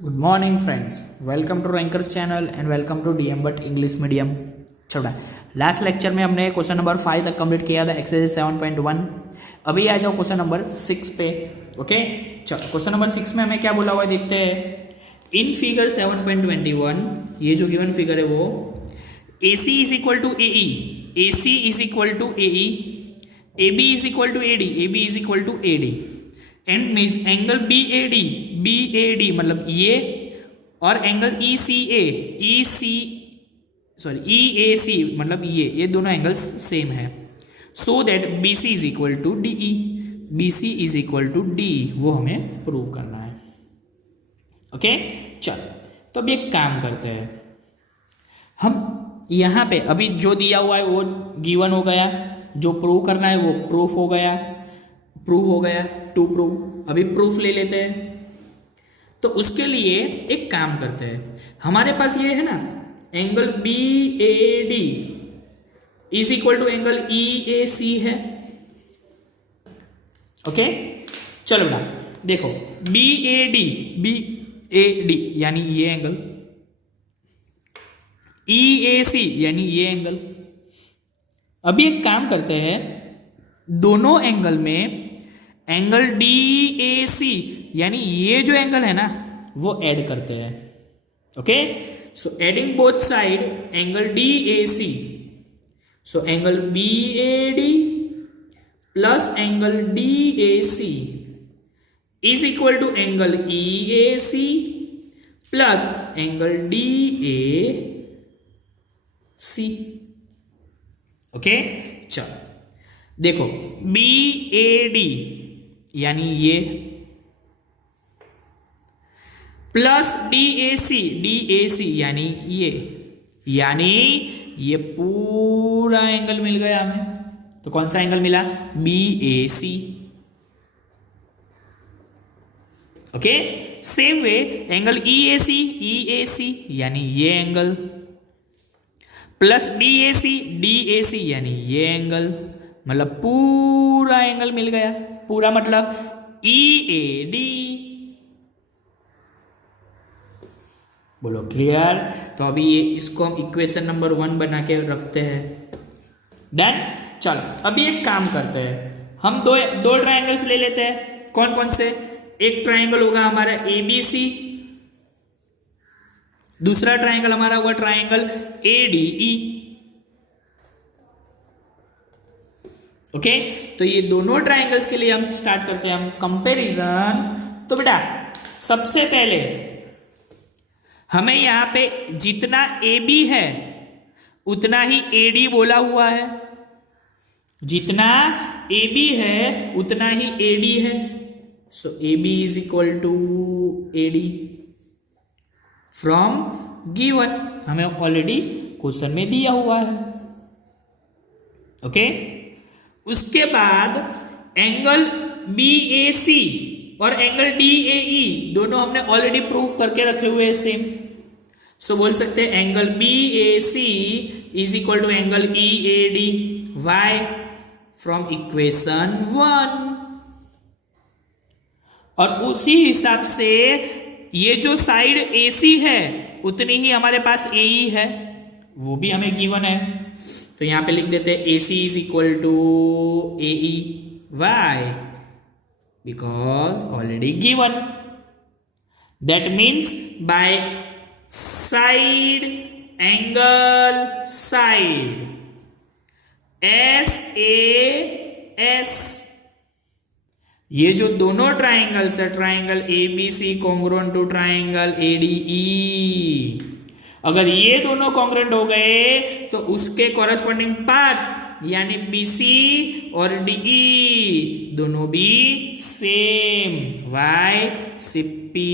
Good morning friends, welcome to Rankers channel and welcome to DM but English medium छोड़ा। Last lecture में हमने question number 5 तक complete किया था, exercise 7.1। अभी आ जाओ क्वेश्चन नंबर 6 पे। ओके, चलो क्वेश्चन नंबर 6 में हमें क्या बोला हुआ है देखते हैं। इन फिगर 7.21 ये जो गिवन फिगर है वो AC is equal to AE, AC is equal to AE, AB is equal to AD, AB is equal to AD and means angle BAD मतलब ये और एंगल EAC मतलब ये दोनों एंगल्स सेम है। So that BC is equal to DE, BC is equal to DE, वो हमें prove करना है। ओके, चलो तो अब एक काम करते हैं, हम यहाँ पे अभी जो दिया हुआ है वो गिवन हो गया, जो प्रूव करना है वो प्रूव हो गया टू प्रूव। अभी प्रूफ ले लेते हैं। तो उसके लिए एक काम करते हैं, हमारे पास ये है ना angle BAD is equal to angle EAC है। ओके, चलो बेटा देखो BAD यानी ये एंगल, EAC यानी ये एंगल। अभी एक काम करते हैं, दोनों एंगल में एंगल DAC यानी ये जो एंगल है ना वो ऐड करते हैं। Okay, so adding both side angle DAC, so angle BAD plus angle DAC is equal to angle EAC plus angle DAC। Okay, चलो देखो BAD यानी ये प्लस DAC यानी ये पूरा एंगल मिल गया हमें। तो कौन सा एंगल मिला? BAC। Okay, same way angle EAC यानी ये एंगल प्लस DAC यानी ये एंगल, मतलब पूरा एंगल मिल गया। पूरा मतलब EAD। बोलो क्लियर? तो अभी ये इसको हम इक्वेशन नंबर 1 बना के रखते हैं। डन। चलो अभी एक काम करते हैं, हम दो ट्रायंगल्स ले लेते हैं। कौन कौन से? एक ट्रायंगल होगा हमारा ABC, दूसरा ट्रायंगल हमारा होगा ट्रायंगल ADE। ओके, तो ये दोनों ट्रायंगल्स के लिए हम स्टार्ट करते हैं हम कंपैरिजन। तो बेटा सबसे पहले हमें यहां पे जितना AB है उतना ही AD बोला हुआ है, जितना AB है उतना ही AD है। So AB is equal to AD from given, हमें ऑलरेडी क्वेश्चन में दिया हुआ है। ओके, उसके बाद एंगल BAC और एंगल DAE दोनों हमने ऑलरेडी प्रूफ करके रखे हुए हैं सेम। सो बोल सकते हैं angle BAC is equal to angle EAD। Why? From equation 1। और उसी हिसाब से ये जो साइड AC है उतनी ही हमारे पास AE है, वो भी हमें गिवन है। तो यहां पे लिख देते हैं AC is equal to AE। Why? Because already given. That means by side angle side SAS, ये जो दोनों ट्राइंगल्स है triangle ABC congruent to triangle ADE, अगर ये दोनों कॉन्ग्रुएंट हो गए तो उसके कॉरेस्पॉन्डिंग पार्ट्स यानी BC और DE दोनों भी सेम। वाई? सिप्पी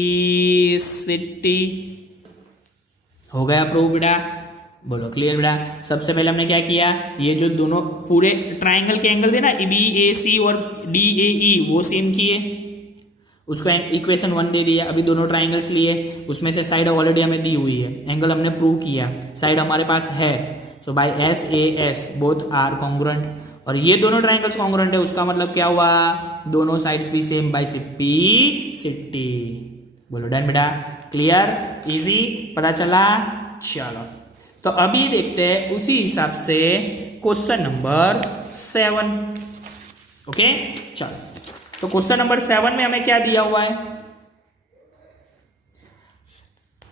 हो गया प्रूव बेटा। बोलो क्लियर बेटा? सबसे पहले हमने क्या किया, ये जो दोनों पूरे ट्राइंगल के एंगल थे ना BAC और DAE वो सेम किए, उसको इक्वेशन 1 दे दिया। अभी दोनों ट्राइंगल्स लिए, उसमें से साइड ऑलरेडी हमें दी हुई है, एंगल हमने प्रूव किया, साइड हमारे पास है। So by SAS both are congruent, और ये दोनों ट्राइंगल्स कॉन्ग्रुएंट है, उसका मतलब क्या हुआ, दोनों साइड्स भी सेम बाय सिप्पी। बोलो डन बेटा, क्लियर, इजी, पता चला। चलो तो अभी देखते हैं उसी हिसाब से क्वेश्चन नंबर 7। ओके चलो, तो क्वेश्चन नंबर 7 में हमें क्या दिया हुआ है,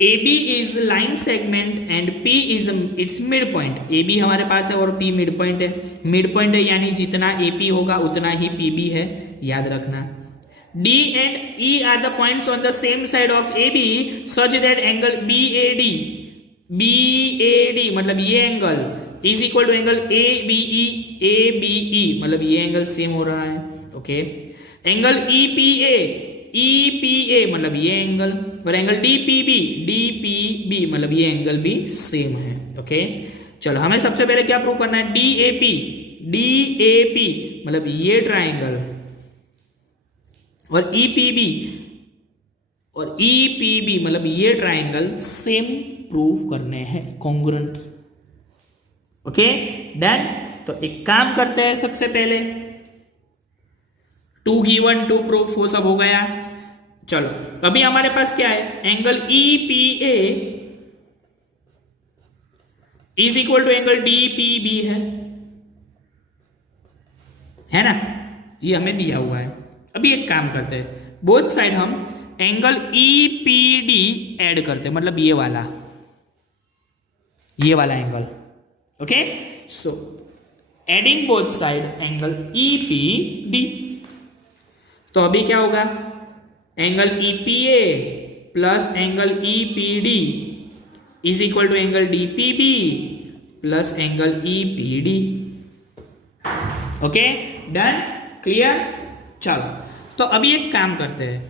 AB is line segment and P is it's mid point. AB हमारे पास है और P मिड पॉइंट है। मिड पॉइंट है यानी जितना AP होगा उतना ही PB है, याद रखना। D and E are the points on the same side of AB such that angle BAD मतलब ये angle is equal to angle ABE मतलब ये एंगल सेम हो रहा है। ओके, एंगल EPA मतलब ये एंगल, और एंगल DPB मतलब ये एंगल भी सेम है। ओके चलो, हमें सबसे पहले क्या प्रूव करना है, DAP मतलब ये ट्राइंगल और EPB मतलब ये ट्राइंगल सेम प्रूव करने हैं, कॉन्ग्रुएंट। Okay done. तो एक काम करते हैं, सबसे पहले 2 गिवन 2 प्रूफ वो सब हो गया। चलो अभी हमारे पास क्या है, angle EPA is equal to angle DPB है ना, ये हमें दिया हुआ है। अभी एक काम करते हैं, बोथ साइड हम एंगल EPD ऐड करते हैं, मतलब ये वाला angle. Okay so adding both side angle EPD, तो अभी क्या होगा, angle EPA plus angle EPD is equal to angle DPB plus angle EPD। Okay done, clear. चलो तो अभी एक काम करते हैं,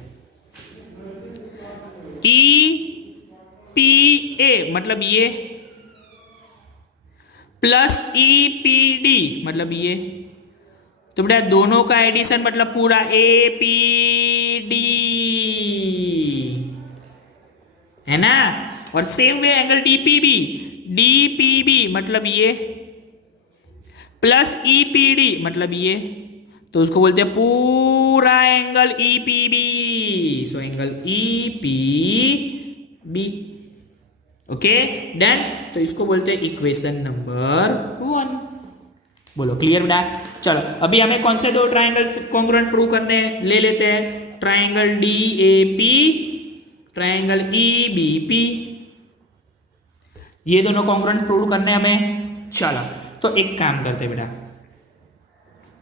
EPA मतलब ये प्लस EPD मतलब ये, तो बेटा दोनों का एडिशन मतलब पूरा APD है ना, और सेम वे एंगल DPB मतलब ये प्लस EPD मतलब ये, तो उसको बोलते हैं पूरा angle EPB, so angle EPB। Okay done, तो इसको बोलते हैं इक्वेशन नंबर 1। बोलो क्लियर बेटा। चलो अभी हमें कौन से दो ट्राइंगल्स कॉन्ग्रुएंट प्रूव करने ले लेते हैं, ट्राइंगल DAP, ट्राइंगल EBP, ये दोनों कॉन्ग्रुएंट प्रूव करने हमें। चलो तो एक काम करते हैं बेटा,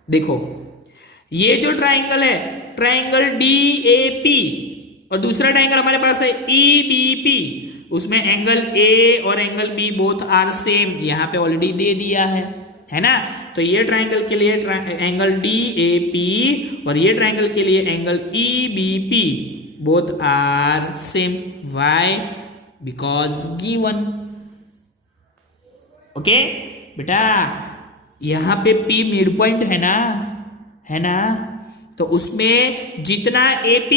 देखो ये जो ट्राइंगल है ट्राइंगल DAP और दूसरा ट्राइंगल हमारे पास है EBP, उसमें एंगल A और angle B both are same, यहाँ पे ऑलरेडी दे दिया है ना। तो ये ट्राइंगल के लिए एंगल DAP और ये ट्राइंगल के लिए angle EBP both are same. Why? Because given. Okay बेटा, यहाँ पे P मिड पॉइंट है ना, तो उसमें जितना AP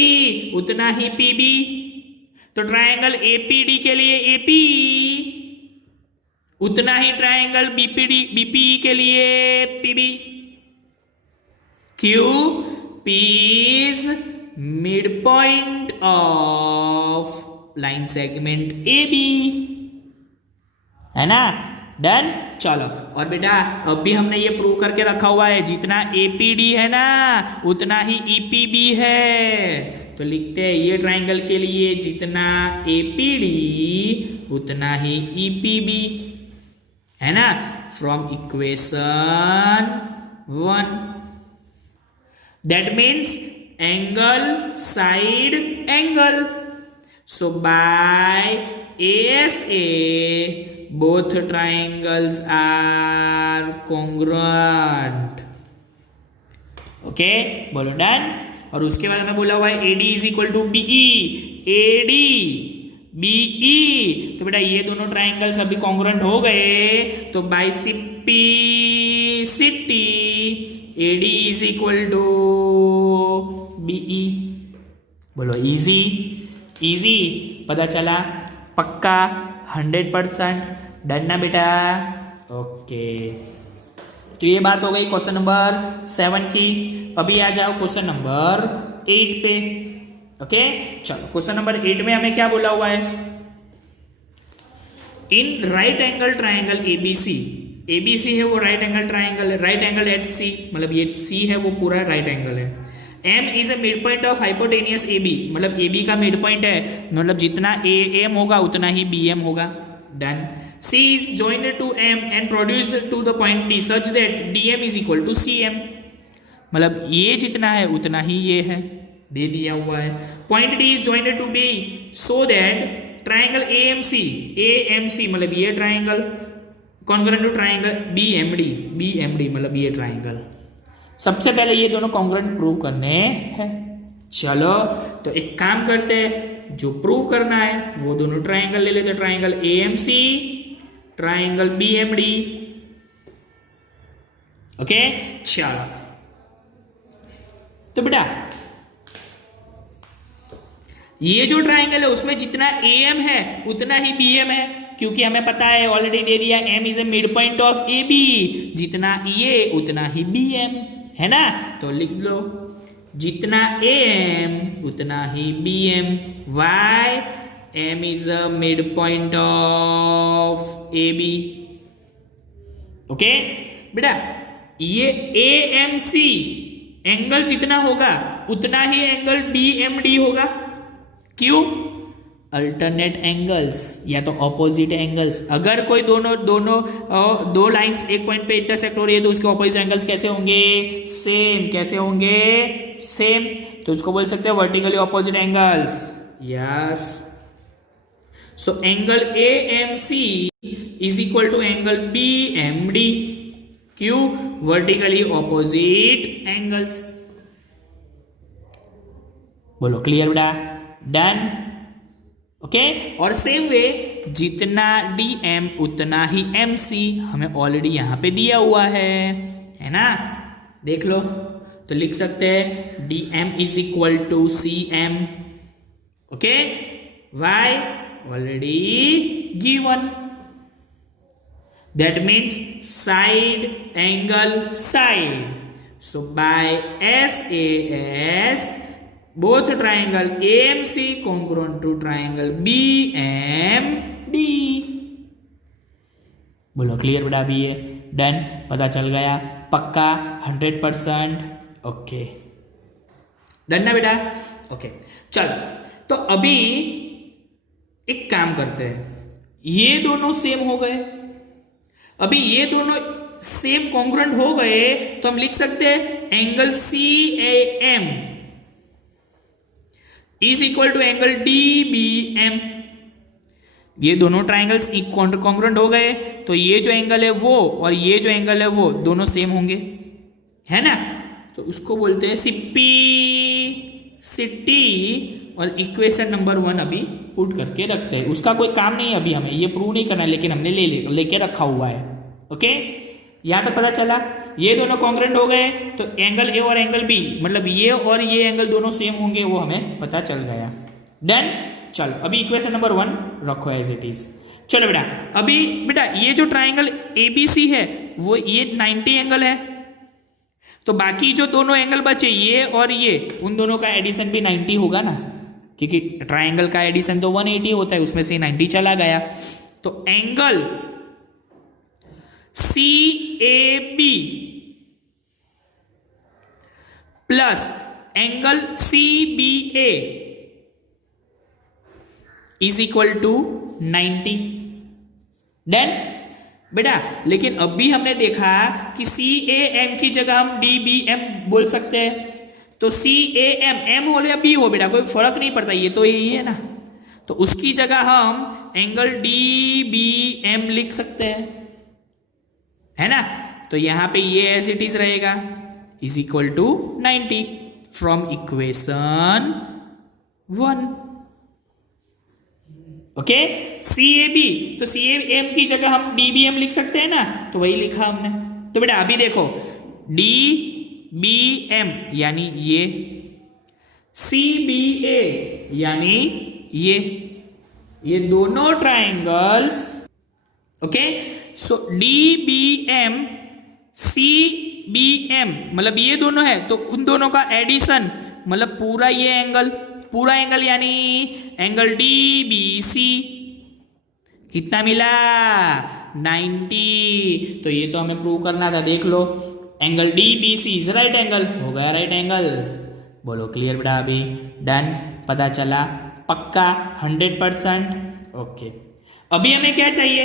उतना ही PB, तो ट्राइंगल APD के लिए AP उतना ही ट्राइंगल BPE के लिए PB। क्यों? P is mid point of line segment AB, है ना। डन। चलो और बेटा अभी हमने ये प्रूव करके रखा हुआ है, जितना APD है ना उतना ही EPB है, तो लिखते हैं ये ट्राइंगल के लिए जितना APD उतना ही EPB, है ना, from equation 1। That means angle side angle, so by ASA both triangles are congruent। ओके बोलो डन। और उसके बाद हमें बोला हुआ है AD is equal to BE, AD BE, तो बेटा ये दोनों ट्राइंगल्स अभी कॉन्ग्रुएंट हो गए, तो by CPCT AD is equal to BE। बोलो इजी, इजी, पता चला, पक्का, 100%। डन ना बेटा। ओके तो ये बात हो गई क्वेश्चन नंबर 7 की। अभी आ जाओ क्वेश्चन नंबर 8 पे। ओके चलो क्वेश्चन नंबर 8 में हमें क्या बोला हुआ है, in right angle triangle ABC, ABC है वो राइट एंगल ट्राइंगल है, राइट एंगल एट सी, मतलब ये सी है वो पूरा राइट एंगल है। M is a mid point of hypotenuse A B, मतलब ए बी का मिड पॉइंट है, मतलब जितना ए एम होगा उतना ही बी एम होगा। Done. C is joined to M and produced to the point D such that D M is equal to C M, मतलब ये जितना है उतना ही ये है, दे दिया हुआ है। Point D is joined to B so that triangle A M C मतलब ये triangle congruent to triangle B M D मतलब ये ट्राइंगल। सबसे पहले ये दोनों कॉन्ग्रुएंट प्रूव करने हैं। चलो तो एक काम करते हैं, जो प्रूव करना है वो दोनों ट्राइंगल ले लेते, triangle A M C, triangle B M D. Okay चलो तो बेटा ये जो ट्राइंगल है उसमें जितना ए एम है उतना ही बी एम है, क्योंकि हमें पता है ऑलरेडी दे दिया M is a mid point of A B, जितना ये उतना ही बी एम है ना। तो लिख लो जितना ए एम उतना ही B M, Y M is a mid point of A B. Okay बेटा ये ए एम सी एंगल जितना होगा उतना ही एंगल बी एम डी होगा, क्यों? अल्टरनेट एंगल्स या तो ऑपोजिट एंगल्स। अगर कोई दो लाइंस एक पॉइंट पे इंटरसेक्ट हो रही है तो उसके ऑपोजिट एंगल्स कैसे होंगे? सेम। कैसे होंगे? सेम। तो उसको बोल सकते हैं vertically opposite angles. Yes. So angle A M C is equal to angle B M D, क्यों? Vertically opposite angles. बोलो क्लियर बेटा? डन। ओके और सेम वे जितना डी एम उतना ही एम सी हमें ऑलरेडी यहां पे दिया हुआ है ना, देख लो। तो लिख सकते हैं D M is equal to C M. Okay why already given, that means side angle side. So by SAS both triangle AMC congruent to triangle BMD। बोलो क्लियर बेटा? अभी ये डन, पता चल गया, पक्का 100%। ओके डन ना बेटा? ओके चलो तो अभी एक काम करते हैं, ये दोनों सेम हो गए। अभी ये दोनों सेम कॉन्ग्रुएंट हो गए तो हम लिख सकते हैं angle CAM is equal to angle DBM। ये दोनों ट्राइंगल्स कॉन्ग्रुएंट हो गए तो ये जो एंगल है वो और ये जो एंगल है वो दोनों सेम होंगे, है ना। तो उसको बोलते हैं सिटी और इक्वेशन नंबर 1 अभी पुट करके रखते हैं। उसका कोई काम नहीं है अभी, हमें ये प्रूव नहीं करना है, लेकिन हमने लेके रखा हुआ है। ओके यहां तक पता चला। ये दोनों कॉन्ग्रुएंट हो गए तो एंगल ए और एंगल बी मतलब ये और ये एंगल दोनों सेम होंगे, वो हमें पता चल गया। डन। चलो अभी इक्वेशन नंबर 1 रखो एज इट इज। चलो बेटा अभी बेटा ये जो ट्राइंगल ABC है वो ये 90 एंगल है, तो बाकी जो दोनों एंगल बचे ये और ये, उन दोनों का एडिशन भी 90 होगा ना, क्योंकि ट्राइंगल का एडिशन तो 180 होता है, उसमें से 90 चला गया। तो angle CAB plus angle CBA is equal to 90। Done बेटा। लेकिन अभी हमने देखा कि CAM की जगह हम DBM बोल सकते हैं, तो CAM M हो या B हो बेटा कोई फर्क नहीं पड़ता, ये तो यही है ना। तो उसकी जगह हम एंगल DBM लिख सकते हैं, है ना। तो यहां पे ये एज इट इज रहेगा is equal to 90 from equation 1। Okay CAB तो CAM की जगह हम DBM लिख सकते हैं ना, तो वही लिखा हमने। तो बेटा अभी देखो DBM यानी ये, CBA यानी ये दोनों triangles. Okay so DBM CBM मतलब ये दोनों है, तो उन दोनों का एडिशन मतलब पूरा ये एंगल पूरा एंगल यानी एंगल डी बी सी कितना मिला 90। तो ये तो हमें प्रूव करना था, देख लो angle D B C is right angle, हो गया राइट एंगल। बोलो क्लियर बेटा, अभी डन, पता चला पक्का 100%। ओके, अभी हमें क्या चाहिए,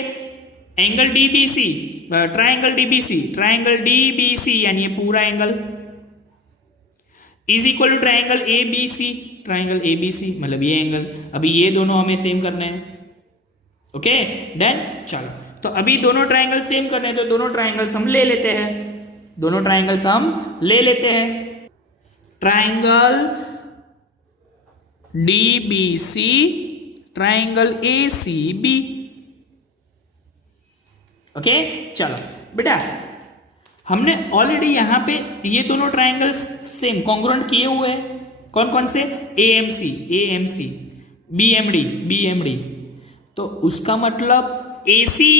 angle D B C, triangle D B C, triangle D B C यानी ये पूरा angle is equal to triangle A B C, triangle A B C मतलब ये एंगल। अभी ये दोनों हमें सेम करने हैं। ओके डन, चलो तो अभी दोनों ट्राइंगल सेम करने हैं, तो दोनों ट्राइंगल्स हम ले लेते हैं, दोनों ट्राइंगल्स हम ले लेते हैं। Triangle D B C, triangle A C B. Okay चलो बेटा, हमने ऑलरेडी यहां पे ये दोनों ट्राइंगल्स सेम कॉन्ग्रुएंट किए हुए हैं। कौन कौन से, एएमसी, एएमसी, बीएमडी, बीएमडी। तो उसका मतलब एसी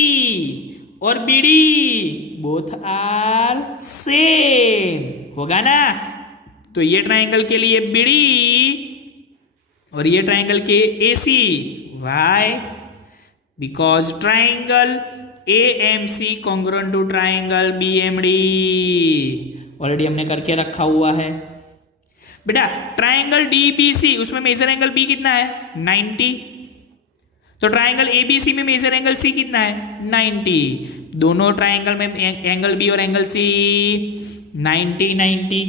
और बीडी बोथ आर सेम होगा ना। तो ये ट्राइंगल के लिए बीडी और ये ट्राइंगल के AC, why because triangle AMC congruent to triangle BMD already हमने करके रखा हुआ है बेटा। ट्राइंगल DBC उसमें मेजर एंगल B कितना है 90, तो ट्राइंगल ABC में मेजर एंगल C कितना है 90। दोनों ट्राइंगल में एंगल B और एंगल C 90 90।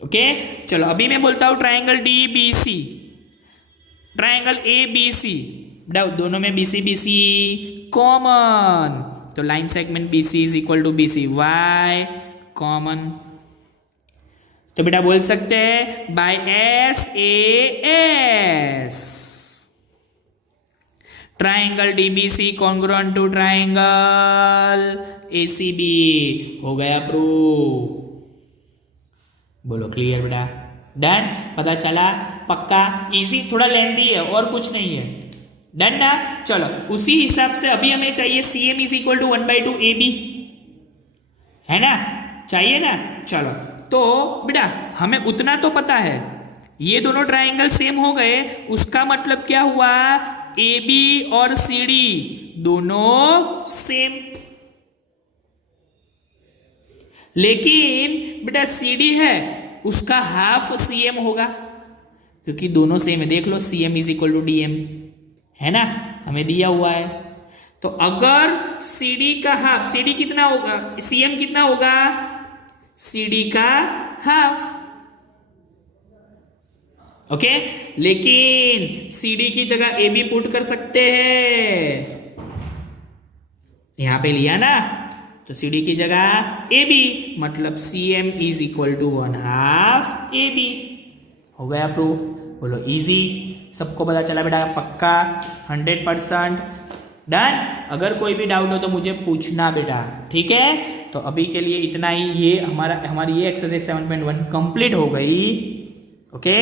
ओके चलो, अभी मैं बोलता हूं ट्राइंगल DBC, ट्राइंगल ABC, दोनों में BC BC कॉमन, तो line segment BC is equal to BC, why common. तो बेटा बोल सकते हैं by SAS triangle DBC congruent to triangle ACB, हो गया प्रूव। बोलो क्लियर बेटा, डन, पता चला पक्का, इजी, थोड़ा लेंथी है और कुछ नहीं है, डन ना। चलो उसी हिसाब से अभी हमें चाहिए CM is equal to 1/2 AB, है ना, चाहिए ना। चलो तो बेटा हमें उतना तो पता है, ये दोनों ट्राइंगल सेम हो गए, उसका मतलब क्या हुआ, AB और CD दोनों सेम। लेकिन बेटा CD है उसका हाफ CM होगा, क्योंकि दोनों सेम है, देख लो CM is equal to DM, है ना, हमें दिया हुआ है। तो अगर CD का हाफ, CD कितना होगा, CM कितना होगा, CD का हाफ। ओके, लेकिन CD की जगह AB पुट कर सकते हैं, यहां पे लिया ना, तो CD की जगह AB मतलब CM is equal to 1/2 AB, हो गया प्रूफ। बोलो इजी, सबको पता चला बेटा, पक्का 100% डन। अगर कोई भी डाउट हो तो मुझे पूछना बेटा, ठीक है। तो अभी के लिए इतना ही, ये हमारी ये एक्सरसाइज 7.1 कंप्लीट हो गई। Okay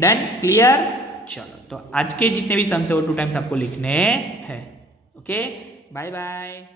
done, clear. चलो तो आज के जितने भी सम्स है वो 2 टाइम्स आपको लिखने हैं। Okay bye bye.